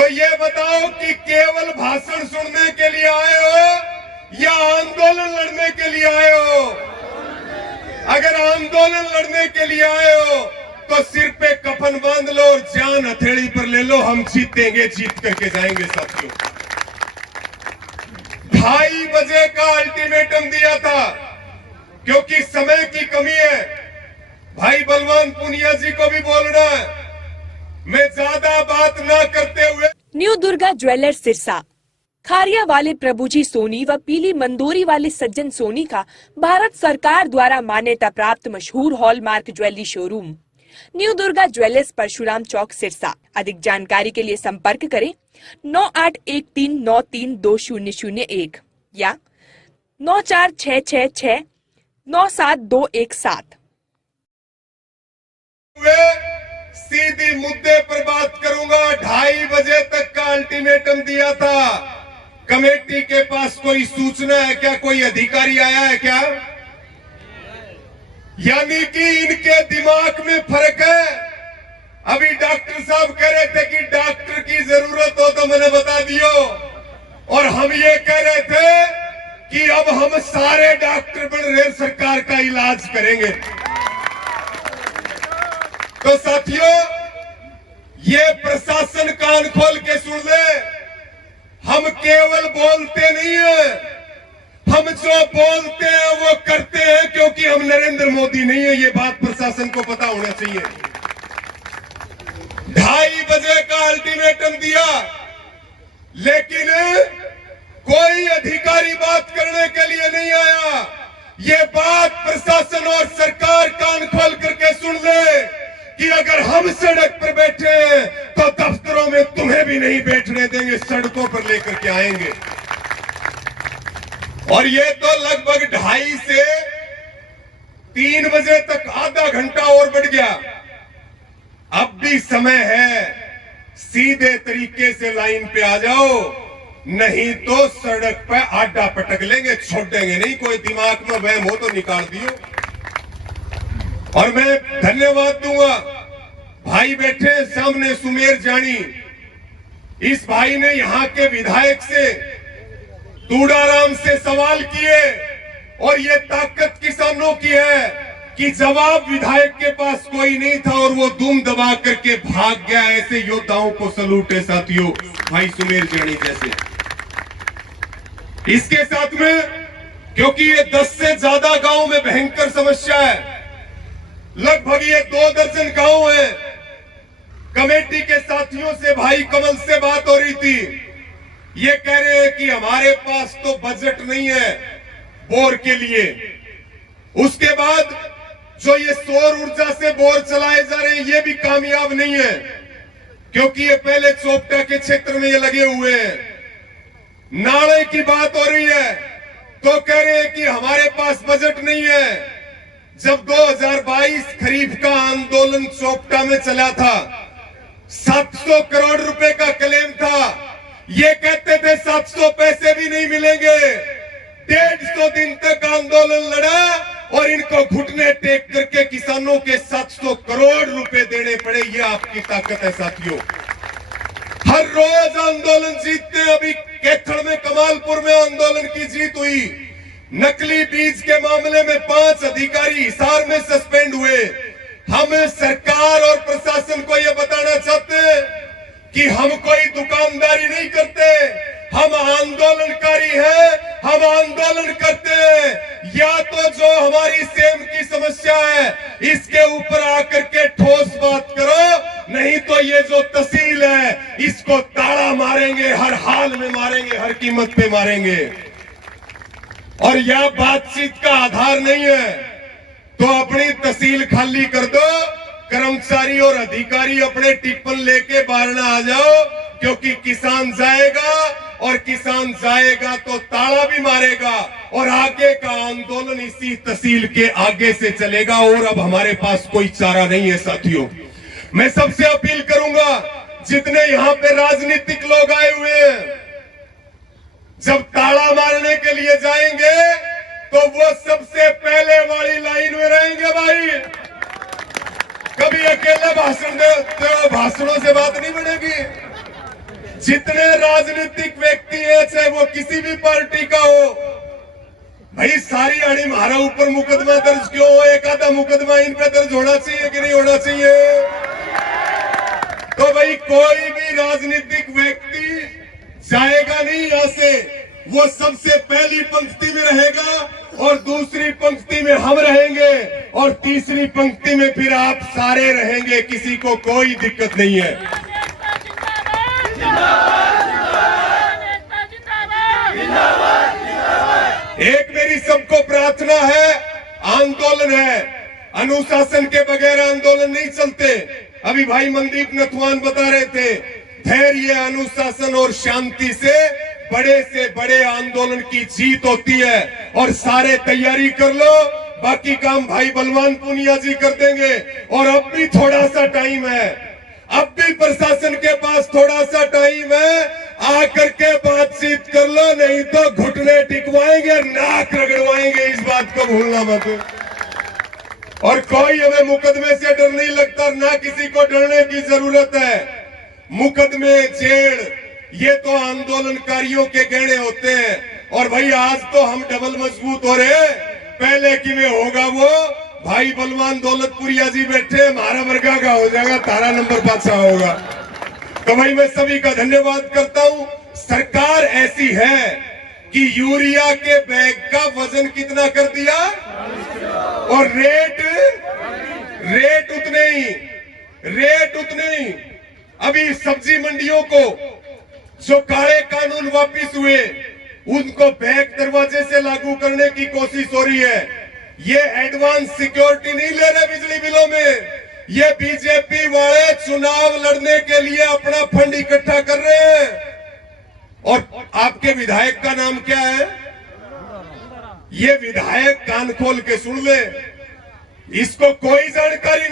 तो ये बताओ कि केवल भाषण सुनने के लिए आए हो या आंदोलन लड़ने के लिए आए हो? अगर आंदोलन लड़ने के लिए आए हो तो सिर पे कफन बांध लो और जान हथेली पर ले लो। हम जीतेंगे, जीत करके जाएंगे साथियों। 2:30 बजे का अल्टीमेटम दिया था क्योंकि समय की कमी है। भाई बलवान पुनिया जी को भी बोलना है। मैं ज्यादा बात ना करते हुए न्यू दुर्गा ज्वेलर्स सिरसा, खारिया वाले प्रभुजी सोनी व पीली मंदोरी वाले सज्जन सोनी का भारत सरकार द्वारा मान्यता प्राप्त मशहूर hallmark jewellery showroom new Durga jewellers, Parshuram Chowk, Sirsa. अधिक जानकारी के लिए संपर्क करें 9813932001 या 9466697217। सीधी मुद्दे पर बात करूंगा। 2:30 बजे तक का अल्टीमेटम दिया था। कमेटी के पास कोई सूचना है क्या? कोई अधिकारी आया है क्या? यानी कि इनके दिमाग में फर्क है। अभी डॉक्टर साहब कह रहे थे कि डॉक्टर की जरूरत हो तो मैंने बता दियो, और हम ये कह रहे थे कि अब हम सारे डॉक्टर बन रहे सरकार का इलाज करेंगे। तो साथियों, ये प्रशासन कान खोल के सुन ले। हम केवल बोलते नहीं है, हम जो बोलते हैं वो करते हैं, क्योंकि हम नरेंद्र मोदी नहीं है। ये बात प्रशासन को पता होना चाहिए। 2:30 बजे का अल्टीमेटम दिया, लेकिन कोई अधिकारी बात करने के लिए नहीं आया। ये बात प्रशासन और सरकार कान खोल करके सुन ले कि अगर हम सड़क पर बैठे हैं तो दफ्तरों में तुम्हें भी नहीं बैठने देंगे, सड़कों पर लेकर के आएंगे। और ये तो लगभग 2:30 से 3 बजे तक आधा घंटा और बढ़ गया। अब भी समय है, सीधे तरीके से लाइन पे आ जाओ, नहीं तो सड़क पे आडा पटक लेंगे, छोड़ेंगे नहीं। कोई दिमाग में वहम हो तो निकाल दियो। और मैं धन्यवाद दूंगा, भाई बैठे सामने सुमेर जानी, इस भाई ने यहां के विधायक से, तूड़ाराम से सवाल किए, और ये ताकत किसानों की है कि जवाब विधायक के पास कोई नहीं था और वो दुम दबा करके भाग गया। ऐसे योद्धाओं को सलूट है साथियों, भाई सुमेर जानी जैसे। इसके साथ में, क्योंकि ये 10 से ज्यादा गांव में भयंकर समस्या है, लगभग ये 2 दर्जन गांव है। कमेटी के साथियों से, भाई कमल से बात हो रही थी। ये कह रहे हैं कि हमारे पास तो बजट नहीं है बोर के लिए। उसके बाद जो ये सौर ऊर्जा से बोर चलाए जा रहे हैं, ये भी कामयाब नहीं है, क्योंकि ये पहले चोपटा के क्षेत्र में ये लगे हुए हैं। नाले की बात हो रही है तो कह रहे हैं कि हमारे पास बजट नहीं है। जब 2022 खरीफ का आंदोलन चोपटा में चला था, 700 करोड़ रुपए का क्लेम था। ये कहते थे 700 पैसे भी नहीं मिलेंगे। 150 दिन तक आंदोलन लड़ा और इनको घुटने टेक करके किसानों के 700 करोड़ रुपए देने पड़े। ये आपकी ताकत है साथियों। हर रोज आंदोलन जीतते हैं। अभी कैथल में, कमालपुर में आंदोलन की जीत हुई। नकली बीज के मामले में 5 अधिकारी हिसार में सस्पेंड हुए। हम सरकार और प्रशासन को यह बताना चाहते हैं कि हम कोई दुकानदारी नहीं करते, हम आंदोलनकारी हैं, हम आंदोलन करते हैं। या तो जो हमारी सेम की समस्या है इसके ऊपर आकर के ठोस बात करो, नहीं तो ये जो तहसील है इसको ताला मारेंगे, हर हाल में मारेंगे, हर कीमत पे मारेंगे। और यह बातचीत का आधार नहीं है तो अपनी तहसील खाली कर दो, कर्मचारी और अधिकारी अपने टिप्पण लेके बाहर ना आ जाओ, क्योंकि किसान जाएगा और किसान जाएगा तो ताला भी मारेगा और आगे का आंदोलन इसी तहसील के आगे से चलेगा। और अब हमारे पास कोई चारा नहीं है साथियों। मैं सबसे अपील करूंगा, जितने यहां पे राजनीतिक लोग आए हुए हैं, जब ताला मारने के लिए जाएंगे तो वो सबसे पहले वाली लाइन में रहेंगे। भाई कभी अकेले भाषण दे तो भाषणों से बात नहीं बनेगी। जितने राजनीतिक व्यक्ति हैं, चाहे वो किसी भी पार्टी का हो, भाई सारी आड़ी हमारा ऊपर मुकदमा दर्ज क्यों हो? एक आधा मुकदमा इन पे दर्ज होना चाहिए कि नहीं होना चाहिए? तो भाई कोई भी राजनीतिक व्यक्ति जाएगा नहीं यहां से, वो सबसे पहली पंक्ति में रहेगा और दूसरी पंक्ति में हम रहेंगे और तीसरी पंक्ति में फिर आप सारे रहेंगे, किसी को कोई दिक्कत नहीं है। एक मेरी सबको प्रार्थना है, आंदोलन है, अनुशासन के बगैर आंदोलन नहीं चलते। अभी भाई मनदीप नथवान बता रहे थे, धैर्य, अनुशासन और शांति से बड़े आंदोलन की जीत होती है। और सारे तैयारी कर लो, बाकी काम भाई बलवान पुनिया जी कर देंगे। और अब भी थोड़ा सा टाइम है, अब भी प्रशासन के पास थोड़ा सा टाइम है, आकर के बातचीत कर लो, नहीं तो घुटने टिकवाएंगे, नाक रगड़वाएंगे, इस बात को भूलना मत। और कोई हमें मुकदमे से डर नहीं लगता, ना किसी को डरने की जरूरत है। मुकदमे, जेल, ये तो आंदोलनकारियों के गहने होते हैं। और भाई आज तो हम डबल मजबूत हो रहे, पहले कि में होगा वो भाई बलवान दौलतपुरिया जी बैठे, हमारा वर्गा का हो जाएगा, तारा नंबर पाछा होगा। तो भाई मैं सभी का धन्यवाद करता हूं। सरकार ऐसी है कि यूरिया के बैग का वजन कितना कर दिया और रेट उतने ही। अभी सब्जी मंडियों को जो काले कानून वापिस हुए, उनको बैक दरवाजे से लागू करने की कोशिश हो रही है। ये एडवांस सिक्योरिटी नहीं ले रहे बिजली बिलों में, ये बीजेपी वाले चुनाव लड़ने के लिए अपना फंड इकट्ठा कर रहे हैं। और आपके विधायक का नाम क्या है? ये विधायक कान खोल के सुन ले, इसको कोई जानकारी नहीं।